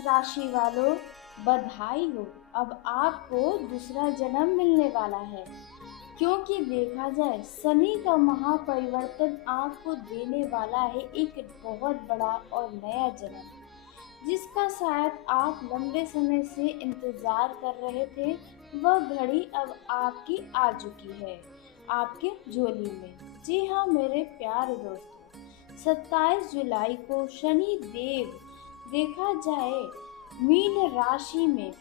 राशि वालों, बधाई हो। अब आपको दूसरा जन्म मिलने वाला है, क्योंकि देखा जाए शनि का महापरिवर्तन आपको देने वाला है एक बहुत बड़ा और नया जन्म, जिसका शायद आप लंबे समय से इंतजार कर रहे थे। वह घड़ी अब आपकी आ चुकी है, आपके झोली में। जी हाँ मेरे प्यारे दोस्तों, 27 जुलाई को शनि देव देखा जाए मीन राशि में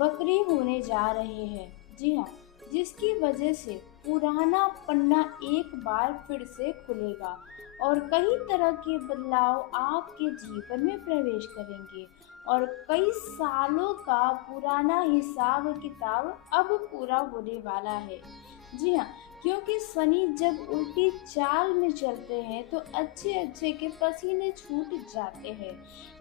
वक्री होने जा रहे हैं। जी हाँ, जिसकी वजह से पुराना पन्ना एक बार फिर से खुलेगा और कई तरह के बदलाव आपके जीवन में प्रवेश करेंगे और कई सालों का पुराना हिसाब किताब अब पूरा होने वाला है। जी हाँ, क्योंकि शनि जब उल्टी चाल में चलते हैं तो अच्छे अच्छे के पसीने छूट जाते हैं,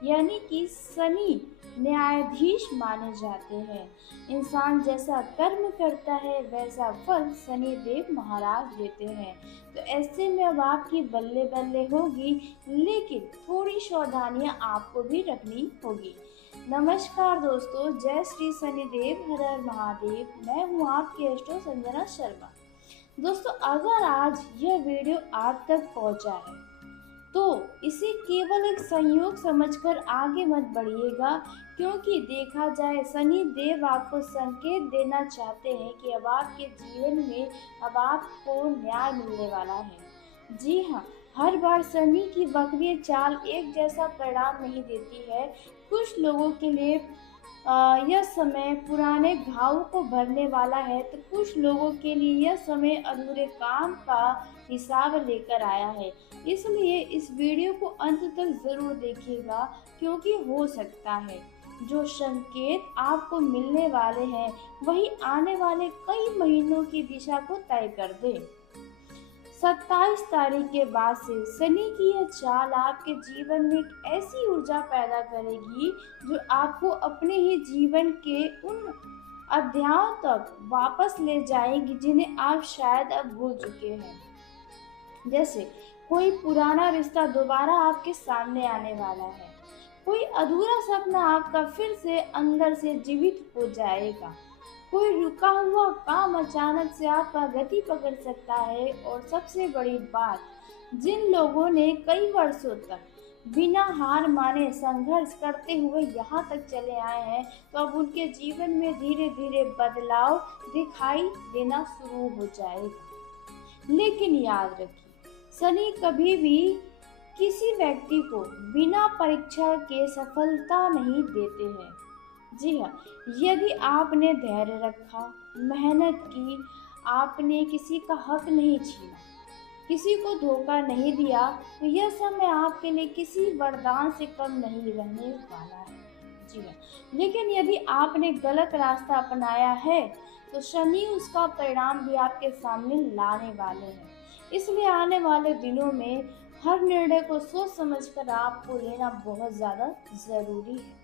यानी कि शनि न्यायाधीश माने जाते हैं। इंसान जैसा कर्म करता है वैसा फल शनि देव महाराज देते हैं। तो ऐसे में अब आपकी बल्ले बल्ले होगी, लेकिन थोड़ी सावधानियां आपको भी रखनी होगी। नमस्कार दोस्तों, जय श्री शनिदेव, हर हर महादेव। मैं हूँ आपकी एस्ट्रो संजना शर्मा। दोस्तों, अगर आज यह वीडियो आप तक पहुंचा है तो इसे केवल एक संयोग समझकर आगे मत बढ़िएगा, क्योंकि देखा जाए शनि देव आपको संकेत देना चाहते हैं कि अब आपके जीवन में अब आपको न्याय मिलने वाला है। जी हाँ, हर बार शनि की वक्रीय चाल एक जैसा परिणाम नहीं देती है। कुछ लोगों के लिए यह समय पुराने घाव को भरने वाला है, तो कुछ लोगों के लिए यह समय अधूरे काम का हिसाब लेकर आया है। इसलिए इस वीडियो को अंत तक ज़रूर देखिएगा, क्योंकि हो सकता है जो संकेत आपको मिलने वाले हैं वही आने वाले कई महीनों की दिशा को तय कर दे। 27 तारीख के बाद से शनि की यह चाल आपके जीवन में एक ऐसी ऊर्जा पैदा करेगी जो आपको अपने ही जीवन के उन अध्यायों तक वापस ले जाएगी जिन्हें आप शायद अब भूल चुके हैं। जैसे कोई पुराना रिश्ता दोबारा आपके सामने आने वाला है, कोई अधूरा सपना आपका फिर से अंदर से जीवित हो जाएगा, कोई रुका हुआ काम अचानक से आपका गति पकड़ सकता है। और सबसे बड़ी बात, जिन लोगों ने कई वर्षों तक बिना हार माने संघर्ष करते हुए यहाँ तक चले आए हैं, तो अब उनके जीवन में धीरे धीरे बदलाव दिखाई देना शुरू हो जाएगा। लेकिन याद रखिए, शनि कभी भी किसी व्यक्ति को बिना परीक्षा के सफलता नहीं देते हैं। जी हाँ, यदि आपने धैर्य रखा, मेहनत की, आपने किसी का हक नहीं छीना, किसी को धोखा नहीं दिया, तो यह समय आपके लिए किसी वरदान से कम नहीं रहने वाला है। जी हाँ, लेकिन यदि आपने गलत रास्ता अपनाया है तो शनि उसका परिणाम भी आपके सामने लाने वाले हैं। इसलिए आने वाले दिनों में हर निर्णय को सोच समझकर आपको लेना बहुत ज़्यादा ज़रूरी है।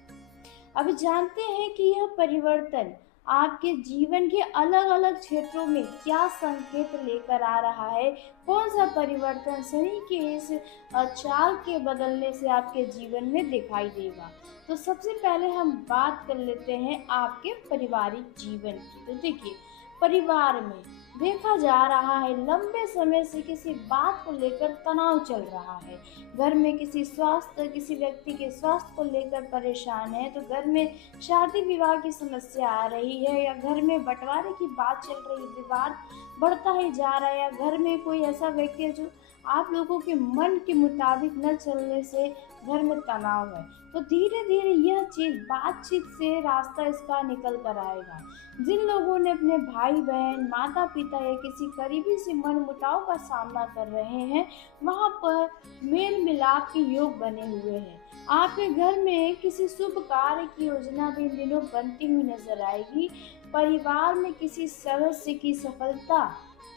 अब जानते हैं कि यह परिवर्तन आपके जीवन के अलग अलग क्षेत्रों में क्या संकेत लेकर आ रहा है। कौन सा परिवर्तन शनि के इस चाल के बदलने से आपके जीवन में दिखाई देगा। तो सबसे पहले हम बात कर लेते हैं आपके पारिवारिक जीवन की। तो देखिए, परिवार में देखा जा रहा है लंबे समय से किसी बात को लेकर तनाव चल रहा है। घर में किसी व्यक्ति के स्वास्थ्य को लेकर परेशान है, तो घर में शादी विवाह की समस्या आ रही है, या घर में बंटवारे की बात चल रही, विवाद बढ़ता ही जा रहा है, या घर में कोई ऐसा व्यक्ति है जो आप लोगों के मन के मुताबिक न चलने से घर में तनाव है। तो धीरे धीरे यह चीज़ बातचीत से रास्ता इसका निकल कर आएगा। जिन लोगों ने अपने भाई बहन, माता पिता या किसी करीबी से मन मुटाव का सामना कर रहे हैं, वहाँ पर मेल मिलाप के योग बने हुए हैं। आपके घर में किसी शुभ कार्य की योजना भी इन दिनों बनती हुई नजर आएगी। परिवार में किसी सदस्य की सफलता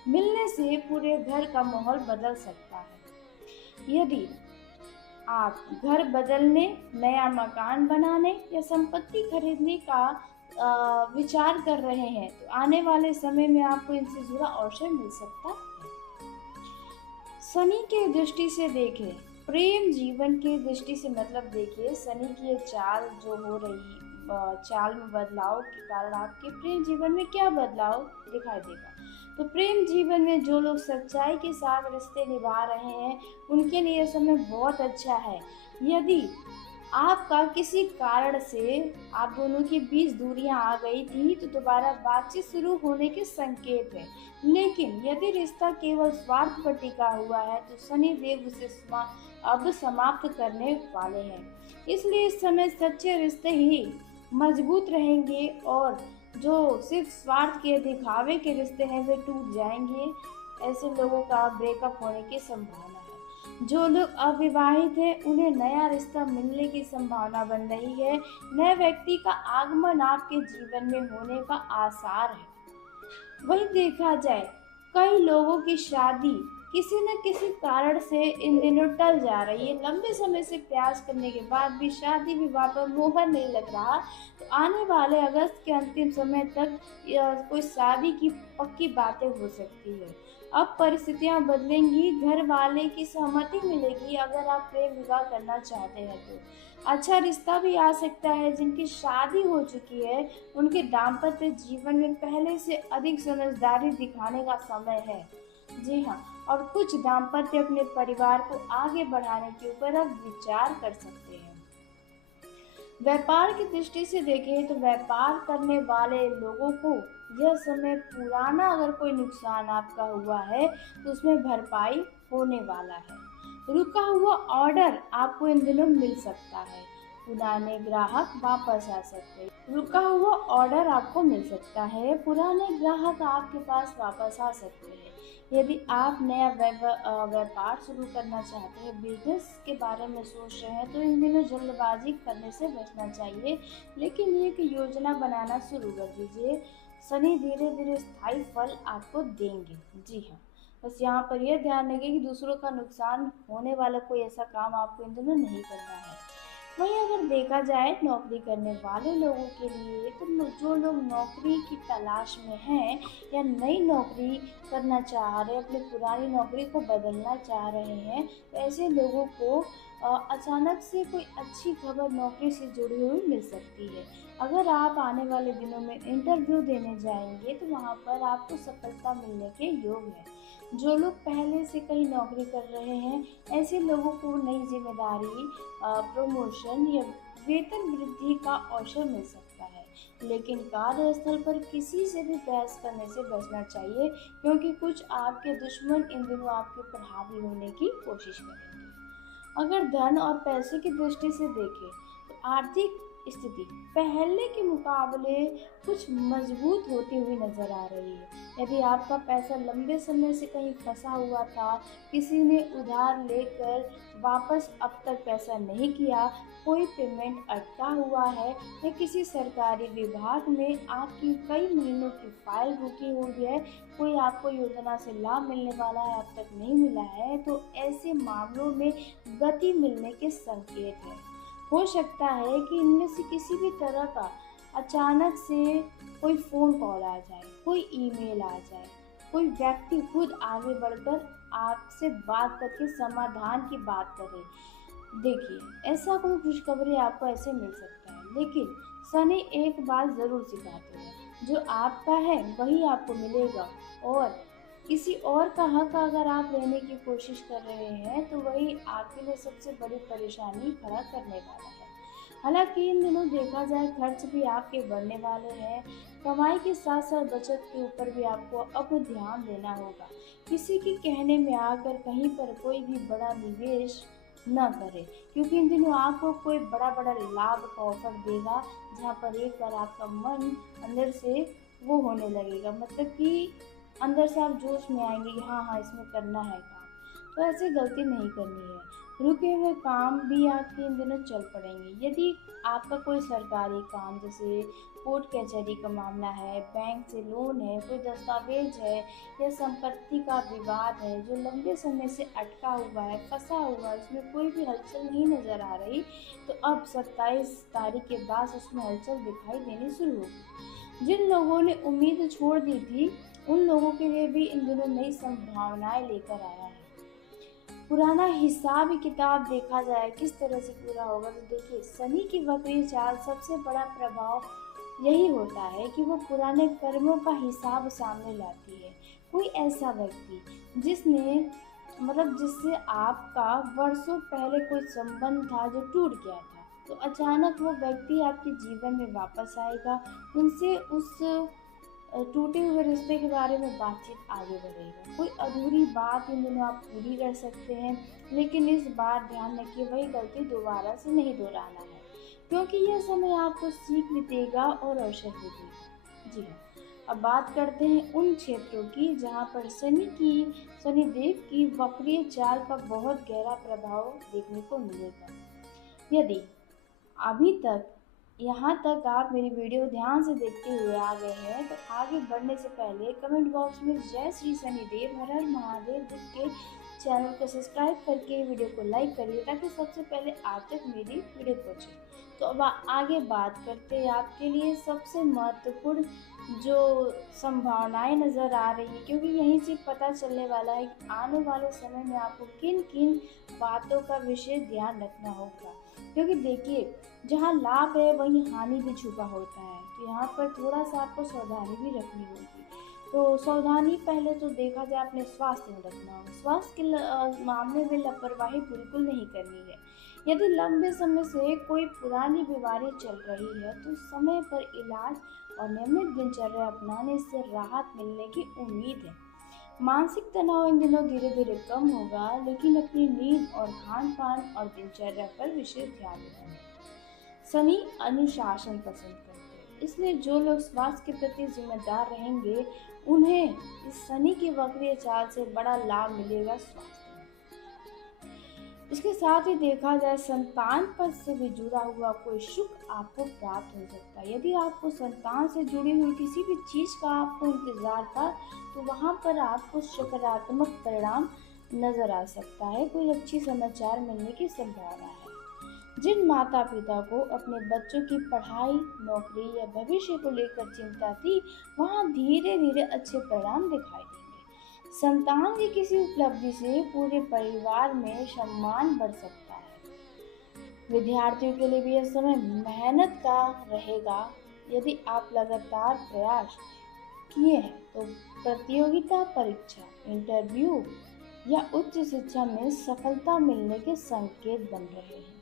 मिलने से पूरे घर का माहौल बदल सकता है। यदि आप घर बदलने, नया मकान बनाने या संपत्ति खरीदने का विचार कर रहे हैं, तो आने वाले समय में आपको इनसे जुड़ा अवसर मिल सकता है। शनि के दृष्टि से देखें प्रेम जीवन की दृष्टि से मतलब देखिए, शनि की ये चाल जो हो रही चाल में बदलाव के कारण आपके प्रेम जीवन में क्या बदलाव दिखाई देगा। तो प्रेम जीवन में जो लोग सच्चाई के साथ रिश्ते निभा रहे हैं उनके लिए यह समय बहुत अच्छा है। यदि आपका किसी कारण से आप दोनों के बीच दूरियां आ गई थी तो दोबारा बातचीत शुरू होने के संकेत है। लेकिन यदि रिश्ता केवल स्वार्थ पर टिका हुआ है तो शनि देव उसे अब समाप्त करने वाले हैं। इसलिए इस समय सच्चे रिश्ते ही मजबूत रहेंगे और जो सिर्फ स्वार्थ के दिखावे के रिश्ते हैं वे टूट जाएंगे। ऐसे लोगों का ब्रेकअप होने की संभावना है। जो लोग अविवाहित हैं उन्हें नया रिश्ता मिलने की संभावना बन रही है। नए व्यक्ति का आगमन आपके जीवन में होने का आसार है। वही देखा जाए, कई लोगों की शादी किसी न किसी कारण से इन दिनों टल जा रही है। लंबे समय से प्रयास करने के बाद भी शादी विवाह पर मोहर नहीं लग रहा, तो आने वाले अगस्त के अंतिम समय तक कोई शादी की पक्की बातें हो सकती है। अब परिस्थितियां बदलेंगी, घर वाले की सहमति मिलेगी। अगर आप प्रेम विवाह करना चाहते हैं तो अच्छा रिश्ता भी आ सकता है। जिनकी शादी हो चुकी है उनके दाम्पत्य जीवन में पहले से अधिक समझदारी दिखाने का समय है। जी हाँ, और कुछ दाम्पत्य अपने परिवार को आगे बढ़ाने के ऊपर अब विचार कर सकते हैं। व्यापार की दृष्टि से देखें तो व्यापार करने वाले लोगों को यह समय पुराना अगर कोई नुकसान आपका हुआ है तो उसमें भरपाई होने वाला है। रुका हुआ ऑर्डर आपको इन दिनों मिल सकता है। पुराने ग्राहक वापस आ सकते हैं। रुका हुआ ऑर्डर आपको मिल सकता है। पुराने ग्राहक आपके पास वापस आ सकते हैं। यदि आप नया व्यापार शुरू करना चाहते हैं, बिजनेस के बारे में सोच रहे हैं तो इन दिनों जल्दबाजी करने से बचना चाहिए, लेकिन एक योजना बनाना शुरू कर दीजिए। शनि धीरे धीरे स्थायी फल आपको देंगे। जी हाँ, बस यहाँ पर यह ध्यान रखिए कि दूसरों का नुकसान होने वाला कोई ऐसा काम आपको इन दिनों नहीं करना है। वहीं अगर देखा जाए नौकरी करने वाले लोगों के लिए, तो जो लोग नौकरी की तलाश में हैं या नई नौकरी करना चाह रहे हैं, अपनी पुरानी नौकरी को बदलना चाह रहे हैं, तो ऐसे लोगों को अचानक से कोई अच्छी खबर नौकरी से जुड़ी हुई मिल सकती है। अगर आप आने वाले दिनों में इंटरव्यू देने जाएंगे तो वहाँ पर आपको सफलता मिलने के योग है। जो लोग पहले से कहीं नौकरी कर रहे हैं, ऐसे लोगों को नई जिम्मेदारी, प्रमोशन या वेतन वृद्धि का अवसर मिल सकता है। लेकिन कार्यस्थल पर किसी से भी बहस करने से बचना चाहिए, क्योंकि कुछ आपके दुश्मन इन दिनों आपके ऊपर हावी होने की कोशिश करेंगे। अगर धन और पैसे की दृष्टि से देखें तो आर्थिक स्थिति पहले के मुकाबले कुछ मजबूत होती हुई नजर आ रही है। यदि आपका पैसा लंबे समय से कहीं फंसा हुआ था, किसी ने उधार लेकर वापस अब तक पैसा नहीं किया, कोई पेमेंट अटका हुआ है या किसी सरकारी विभाग में आपकी कई महीनों की फाइल रुकी हुई है, कोई आपको योजना से लाभ मिलने वाला है अब तक नहीं मिला है, तो ऐसे मामलों में गति मिलने के संकेत हैं। हो सकता है कि इनमें से किसी भी तरह का अचानक से कोई फ़ोन कॉल आ जाए, कोई ईमेल आ जाए, कोई व्यक्ति खुद आगे बढ़कर आपसे बात करके समाधान की बात करे। देखिए, ऐसा कोई खुशखबरी आपको ऐसे मिल सकता है, लेकिन शनि एक बात ज़रूर सिखाते हैं, जो आपका है वही आपको मिलेगा, और किसी और का हक अगर आप लेने की कोशिश कर रहे हैं तो वही आपके लिए सबसे बड़ी परेशानी खड़ा करने वाला है। हालांकि इन दिनों देखा जाए खर्च भी आपके बढ़ने वाले हैं। कमाई के साथ साथ बचत के ऊपर भी आपको अब ध्यान देना होगा। किसी के कहने में आकर कहीं पर कोई भी बड़ा निवेश न करें, क्योंकि इन दिनों आपको कोई बड़ा बड़ा लाभ का ऑफर देगा, जहाँ पर एक बार आपका मन अंदर से वो होने लगेगा, मतलब कि अंदर से आप जोश में आएंगे कि हाँ हाँ इसमें करना है काम। तो ऐसे गलती नहीं करनी है। रुके हुए काम भी आपके इन दिनों चल पड़ेंगे। यदि आपका कोई सरकारी काम जैसे कोर्ट कचहरी का मामला है, बैंक से लोन है, कोई दस्तावेज है या संपत्ति का विवाद है जो लंबे समय से अटका हुआ है, फंसा हुआ है, उसमें कोई भी हलचल नहीं नज़र आ रही, तो अब 27 तारीख के बाद उसमें हलचल दिखाई देनी शुरू होगी। जिन लोगों ने उम्मीद छोड़ दी थी उन लोगों के लिए भी इन दिनों नई संभावनाएं लेकर आया है। पुराना हिसाब किताब देखा जाए किस तरह से पूरा होगा, तो देखिए शनि की वक्री चाल सबसे बड़ा प्रभाव यही होता है कि वो पुराने कर्मों का हिसाब सामने लाती है। कोई ऐसा व्यक्ति जिसने जिससे आपका वर्षों पहले कोई संबंध था जो टूट गया था, तो अचानक वो व्यक्ति आपके जीवन में वापस आएगा। उनसे उस टूटे हुए रिश्ते के बारे में बातचीत आगे बढ़ेगा। कोई अधूरी बात इन दिनों आप पूरी कर सकते हैं, लेकिन इस बार ध्यान रखिए वही गलती दोबारा से नहीं दोहराना है, क्योंकि यह समय आपको सीख भी देगा और अवसर भी देगा। जी हाँ, अब बात करते हैं उन क्षेत्रों की जहाँ पर शनिदेव की वक्रीय चाल का बहुत गहरा प्रभाव देखने को मिलेगा। यदि अभी तक यहाँ तक आप मेरी वीडियो ध्यान से देखते हुए आ गए हैं, तो आगे बढ़ने से पहले कमेंट बॉक्स में जय श्री शनिदेव हर हर महादेव लिख के चैनल को सब्सक्राइब करके वीडियो को लाइक करिए, ताकि सबसे पहले आप तक मेरी वीडियो पहुँचे। तो अब आगे बात करते हैं आपके लिए सबसे महत्वपूर्ण जो संभावनाएं नज़र आ रही है, क्योंकि यहीं से पता चलने वाला है कि आने वाले समय में आपको किन किन बातों का विशेष ध्यान रखना होगा। क्योंकि देखिए, जहाँ लाभ है वहीं हानि भी छुपा होता है, तो यहाँ पर थोड़ा सा आपको सावधानी भी रखनी होगी। तो सावधानी पहले तो देखा जाए अपने स्वास्थ्य में रखना होगा। स्वास्थ्य के मामले में लापरवाही बिल्कुल नहीं करनी है। यदि लंबे समय से कोई पुरानी बीमारी चल रही है, तो समय पर इलाज और नियमित दिनचर्या अपनाने से राहत मिलने की उम्मीद है। मानसिक तनाव इन दिनों धीरे धीरे कम होगा, लेकिन अपनी नींद और खान पान और दिनचर्या पर विशेष ध्यान देना है। शनि अनुशासन पसंद करते हैं, इसलिए जो लोग स्वास्थ्य के प्रति जिम्मेदार रहेंगे उन्हें इस शनि की वक्रीय चाल से बड़ा लाभ मिलेगा स्वास्थ्य में। इसके साथ ही देखा जाए संतान पद से भी जुड़ा हुआ कोई सुख आपको प्राप्त हो सकता है। यदि आपको संतान से जुड़ी हुई किसी भी चीज़ का आपको इंतज़ार था, तो वहाँ पर आपको सकारात्मक परिणाम नज़र आ सकता है। कोई अच्छी समाचार मिलने की संभावना है। जिन माता पिता को अपने बच्चों की पढ़ाई, नौकरी या भविष्य को लेकर चिंता थी, वहाँ धीरे धीरे अच्छे परिणाम दिखाई देंगे। संतान की किसी उपलब्धि से पूरे परिवार में सम्मान बढ़ सकता है। विद्यार्थियों के लिए भी यह समय मेहनत का रहेगा। यदि आप लगातार प्रयास किए हैं, तो प्रतियोगिता परीक्षा, इंटरव्यू या उच्च शिक्षा में सफलता मिलने के संकेत बन रहे हैं।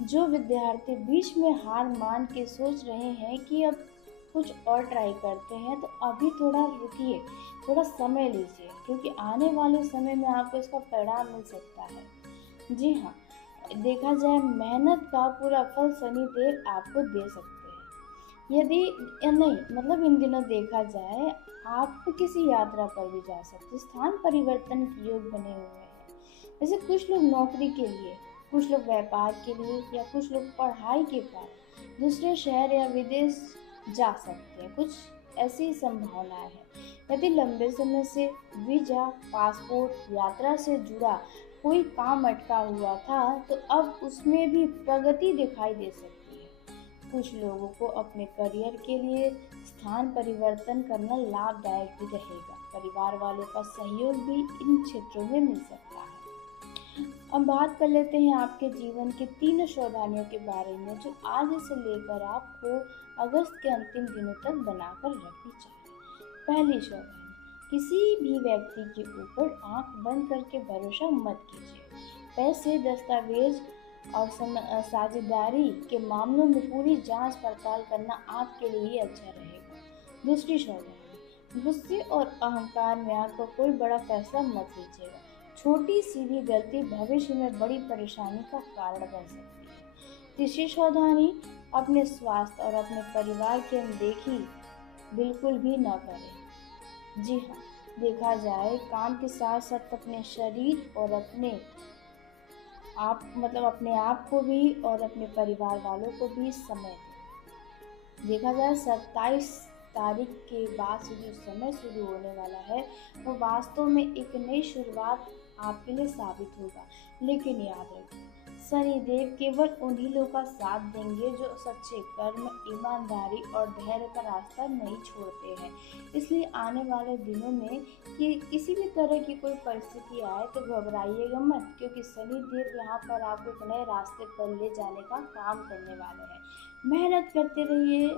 जो विद्यार्थी बीच में हार मान के सोच रहे हैं कि अब कुछ और ट्राई करते हैं, तो अभी थोड़ा रुकिए, थोड़ा समय लीजिए, क्योंकि आने वाले समय में आपको इसका परिणाम मिल सकता है। जी हाँ, देखा जाए मेहनत का पूरा फल शनिदेव आपको दे सकते हैं। यदि नहीं इन दिनों देखा जाए आप किसी यात्रा पर भी जा सकते, स्थान परिवर्तन के योग बने हुए हैं। जैसे कुछ लोग नौकरी के लिए, कुछ लोग व्यापार के लिए या कुछ लोग पढ़ाई के कारण दूसरे शहर या विदेश जा सकते हैं। कुछ ऐसी संभावनाएं हैं। यदि लंबे समय से वीजा, पासपोर्ट, यात्रा से जुड़ा कोई काम अटका हुआ था, तो अब उसमें भी प्रगति दिखाई दे सकती है। कुछ लोगों को अपने करियर के लिए स्थान परिवर्तन करना लाभदायक भी रहेगा। परिवार वालों का सहयोग भी इन क्षेत्रों में मिल सकता है। अब बात कर लेते हैं आपके जीवन के 3 सावधानियों के बारे में, जो आज से लेकर आपको अगस्त के अंतिम दिनों तक बनाकर रखनी चाहिए। पहली सावधानी, किसी भी व्यक्ति के ऊपर आंख बंद करके भरोसा मत कीजिए। पैसे, दस्तावेज और साझेदारी के मामलों में पूरी जांच पड़ताल करना आपके लिए अच्छा रहेगा। दूसरी सावधानी, गुस्से और अहंकार में आकर कोई बड़ा फैसला मत लीजिएगा। छोटी सी भी गलती भविष्य में बड़ी परेशानी का कारण बन सकती है। तीसरी सावधानी, अपने स्वास्थ्य और अपने परिवार की अनदेखी बिल्कुल भी ना करें। जी हाँ, देखा जाए काम के साथ साथ अपने शरीर और अपने आप को भी और अपने परिवार वालों को भी समय दें। देखा जाए 27 तारीख के बाद से जो समय शुरू होने वाला है, वो वास्तव में एक नई शुरुआत आपके लिए साबित होगा। लेकिन याद रखिए, शनिदेव केवल उन्हीं लोगों का साथ देंगे जो सच्चे कर्म, ईमानदारी और धैर्य का रास्ता नहीं छोड़ते हैं। इसलिए आने वाले दिनों में कि किसी भी तरह की कोई परिस्थिति आए तो घबराइएगा मत, क्योंकि शनिदेव यहाँ पर आपको एक नए रास्ते पर ले जाने का काम करने वाले हैं। मेहनत करते रहिए,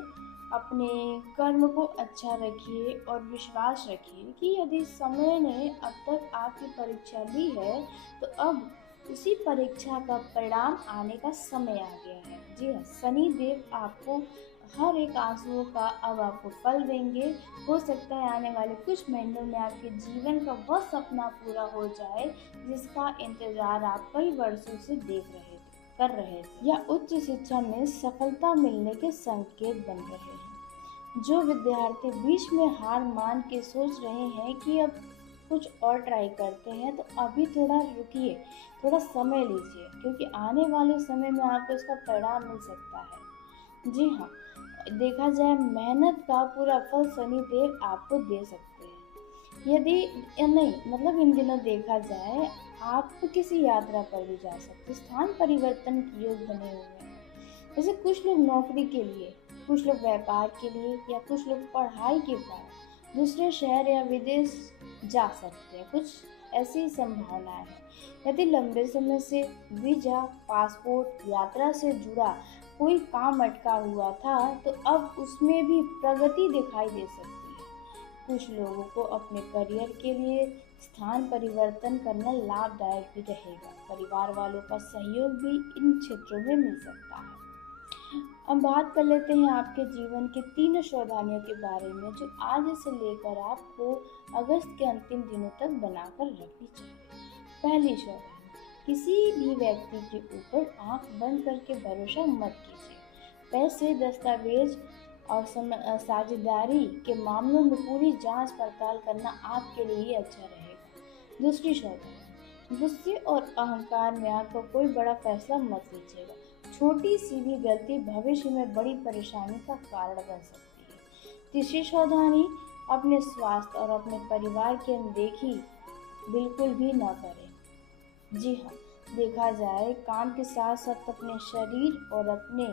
अपने कर्म को अच्छा रखिए और विश्वास रखिए कि यदि समय ने अब तक आपकी परीक्षा ली है तो अब उसी परीक्षा का परिणाम आने का समय आ गया है। जी हाँ, शनि देव आपको हर एक आंसुओं का अब आपको फल देंगे। हो सकता है आने वाले कुछ महीनों में आपके जीवन का वह सपना पूरा हो जाए जिसका इंतजार आप कई वर्षों से कर रहे थे, या उच्च शिक्षा में सफलता मिलने के संकेत बन रहे हैं। जो विद्यार्थी बीच में हार मान के सोच रहे हैं कि अब कुछ और ट्राई करते हैं, तो अभी थोड़ा रुकिए, थोड़ा समय लीजिए, क्योंकि आने वाले समय में आपको इसका परिणाम मिल सकता है। जी हाँ, देखा जाए मेहनत का पूरा फल शनि देव आपको दे सकते हैं। यदि या नहीं मतलब इन दिनों देखा जाए आप किसी यात्रा पर भी जा सकते, स्थान परिवर्तन के योग बने हुए हैं। जैसे कुछ लोग नौकरी के लिए, कुछ लोग व्यापार के लिए, या कुछ लोग पढ़ाई के कारण दूसरे शहर या विदेश जा सकते हैं। कुछ ऐसी संभावनाएं हैं। यदि लंबे समय से वीजा, पासपोर्ट, यात्रा से जुड़ा कोई काम अटका हुआ था तो अब उसमें भी प्रगति दिखाई दे सकती है। कुछ लोगों को अपने करियर के लिए स्थान परिवर्तन करना लाभदायक भी रहेगा। परिवार वालों का सहयोग भी इन क्षेत्रों में मिल सकता है। अब बात कर लेते हैं आपके जीवन के 3 सावधानियों के बारे में, जो आज से लेकर आपको अगस्त के अंतिम दिनों तक बनाकर रखनी चाहिए। पहली सावधानी, किसी भी व्यक्ति के ऊपर आंख बंद करके भरोसा मत कीजिए। पैसे, दस्तावेज और साझेदारी के मामलों में पूरी जांच पड़ताल करना आपके लिए अच्छा रहेगा। दूसरी सावधानी, गुस्से और अहंकार में आकर कोई बड़ा फैसला मत लीजिएगा। छोटी सी भी गलती भविष्य में बड़ी परेशानी का कारण बन सकती है। तीसरी सावधानी, अपने स्वास्थ्य और अपने परिवार की अनदेखी बिल्कुल भी न करें। जी हाँ, देखा जाए काम के साथ साथ अपने शरीर और अपने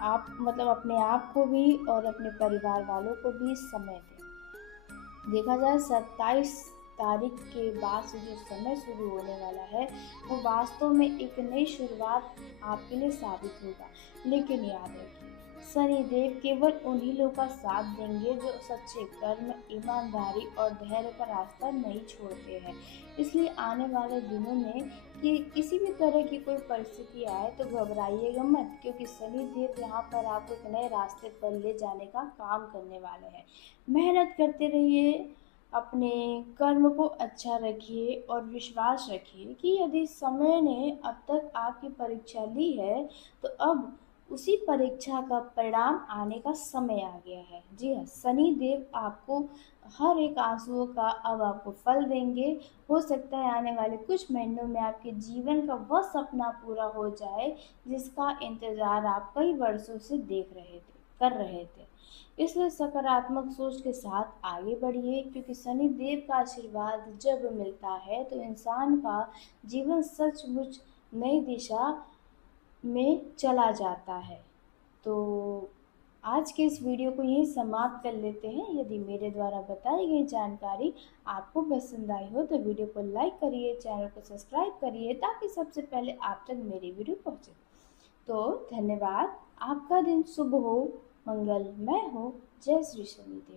आप को भी और अपने परिवार वालों को भी समय दें। देखा जाए 27 तारीख के बाद से जो समय शुरू होने वाला है वो वास्तव में एक नई शुरुआत आपके लिए साबित होगा। लेकिन याद रखिए, शनिदेव केवल उन्हीं लोगों का साथ देंगे जो सच्चे कर्म, ईमानदारी और धैर्य का रास्ता नहीं छोड़ते हैं। इसलिए आने वाले दिनों में कि किसी भी तरह की कोई परिस्थिति आए तो घबराइएगा मत, क्योंकि शनिदेव यहाँ पर आपको एक नए रास्ते पर ले जाने का काम करने वाले हैं। मेहनत करते रहिए, अपने कर्म को अच्छा रखिए और विश्वास रखिए कि यदि समय ने अब तक आपकी परीक्षा ली है तो अब उसी परीक्षा का परिणाम आने का समय आ गया है। जी हाँ, शनि देव आपको हर एक आंसुओं का अब आपको फल देंगे। हो सकता है आने वाले कुछ महीनों में आपके जीवन का वह सपना पूरा हो जाए जिसका इंतजार आप कई वर्षों से कर रहे थे। इसलिए सकारात्मक सोच के साथ आगे बढ़िए, क्योंकि शनि देव का आशीर्वाद जब मिलता है तो इंसान का जीवन सचमुच नई दिशा में चला जाता है। तो आज के इस वीडियो को यहीं समाप्त कर लेते हैं। यदि मेरे द्वारा बताई गई जानकारी आपको पसंद आई हो तो वीडियो को लाइक करिए, चैनल को सब्सक्राइब करिए ताकि सबसे पहले आप तक मेरी वीडियो पहुंचे। तो धन्यवाद। आपका दिन शुभ हो, मंगलमय हो। जय श्री शनिदेव।